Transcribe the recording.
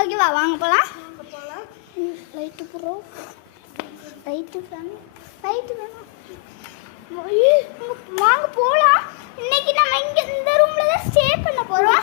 ஓகேவா, வாங்க போகலாம். லைட்டு போடுறோம். லைட்டு வேணும். வாங்க போகலாம். இன்னைக்கு நம்ம இங்கே இந்த ரூமில் தான் ஸ்டே பண்ண போகிறோம்.